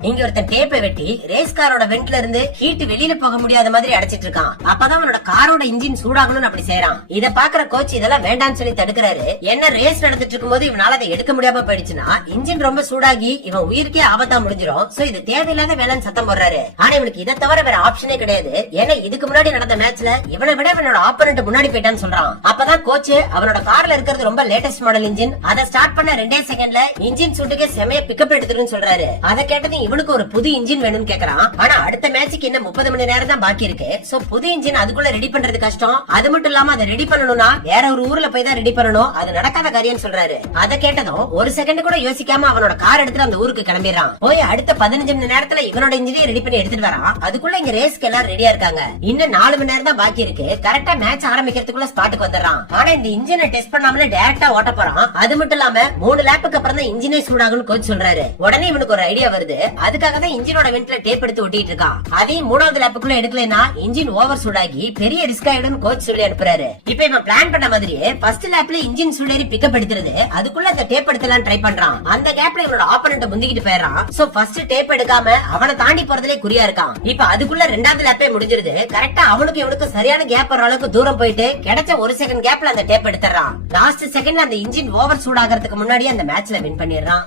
இங்க ஒருத்தன் டேப்பை வெட்டி ரேஸ் காரோட வெண்ட்ல இருந்து ஹீட் வெளியில போக முடியாத மாதிரி அடைச்சிட்டு இருக்கான். அப்பதான் அவனோட காரோட இன்ஜின் சூடாகணும்னு அப்படி செய்யறான். இத பாக்குற கோச் இதெல்லாம் வேண்டாம்னு சொல்லி தடுக்கிறாரு. என்ன ரேஸ் நடந்துட்டு இருக்கும் போது இவனால அதை எடுக்க முடியாம போயிடுச்சுன்னா இன்ஜின் ரொம்ப சூடாகி இவன் உயிருக்கே ஆபத்தா முடிஞ்சிடும். சோ இது தேவையில்லாத வேலைன்னு சத்தம் போடுறாரு. ஆனா இவனுக்கு இதை தவிர வேற ஆப்ஷனே கிடையாது. ஏன்னா இதுக்கு முன்னாடி நடந்த மேட்ச்ல இவனை விட இவனோட ஆப்போனன்ட் முன்னாடி போயிட்டான்னு சொல்றான். அப்பதான் கோச் அவனோட கார்ல இருக்கிறது ரொம்ப லேட்டஸ்ட் மாடல் இன்ஜின், அதை ஸ்டார்ட் பண்ண 2 செகண்ட்ல இன்ஜின் சூட்டுக்கே செமைய பிக்கப் எடுத்துருன்னு சொல்றாரு. அதை கேட்டது இவனுக்கு ஒரு புது இன்ஜின் வேணும்னு கேக்குறான். ஆனா அடுத்த மேட்சுக்கு இன்னும் 30 மணி நேரம் தான் பாக்கி இருக்கு. சோ புது இன்ஜின் அதுக்குள்ள ரெடி பண்றது கஷ்டம். அது மட்டும் இல்லாம அதை ரெடி பண்ணணும்னா வேற ஒரு ஊர்ல போய் தான் ரெடி பண்ணணும். அது நடக்காத காரியம் சொல்றாரு. அதை கேட்டதும் ஒரு செகண்ட் கூட யோசிக்காம அவனோட கார் எடுத்துட்டு அந்த ஊருக்கு கிளம்பிடுறான். போய் அடுத்த 15 மணி நேரத்துல இவனோட இன்ஜினையும் ரெடி பண்ணி எடுத்துட்டு வரான். அதுக்குள்ள இங்க ரேஸ்க்கு எல்லாம் ரெடியா இருக்காங்க. இன்னும் 4 மணி நேரம் தான் பாக்கி இருக்கு. கரெக்டா மேட்ச் ஆரம்பிக்கிறதுக்குள்ள ஸ்பாட்டுக்கு வந்துடுறான். ஆனா இந்த இன்ஜினை டெஸ்ட் பண்ணாமலே டைரக்டா ஓட்ட போறான். அது மட்டும் இல்லாம 3 லேப்புக்கு அப்புறம் தான் இன்ஜினே சூடாகும்னு கோச் சொல்றாரு. உடனே இவனுக்கு ஒரு ஐடியா வருது. அதுக்காக தான் இன்ஜினோட வெண்ட்ல டேப் எடுத்து ஒட்டிட்டு இருக்கான். அதையும் 3வது லேப்புக்குள்ள எடுக்கலனா இன்ஜின் ஓவர் சூடாகி பெரிய ரிஸ்க் ஆயிடும் கோச் சொல்லி அனுப்புறாரு. இப்ப இவன் பிளான் பண்ண மாதிரியே ஃபர்ஸ்ட் லேப்ல இன்ஜின் சூடேறி பிக்கப் எடுத்துறது. அதுக்குள்ள அந்த டேப் எடுத்துலாம் ட்ரை பண்றான். அந்த கேப்ல இவனோட ஆப்போனன்ட் முந்திக்கிட்டு போயிடுறான். சோ ஃபர்ஸ்ட் டேப் எடுக்காம அவனை தாண்டி போறதுல குறியா இருக்கான். இப்ப அதுக்குள்ள 2வது லேப்பே முடிஞ்சிருது. கரெக்டா அவனுக்கு இவனுக்கு சரியான கேப் வர அளவுக்கு தூரம் போயிட்டு கிடைச்ச 1 செகண்ட் கேப்ல அந்த டேப் எடுத்துறான். லாஸ்ட் செகண்ட்ல அந்த இன்ஜின் ஓவர் சூடாகிறதுக்கு முன்னாடி அந்த மேட்ச்ல வின் பண்ணிடுறான்.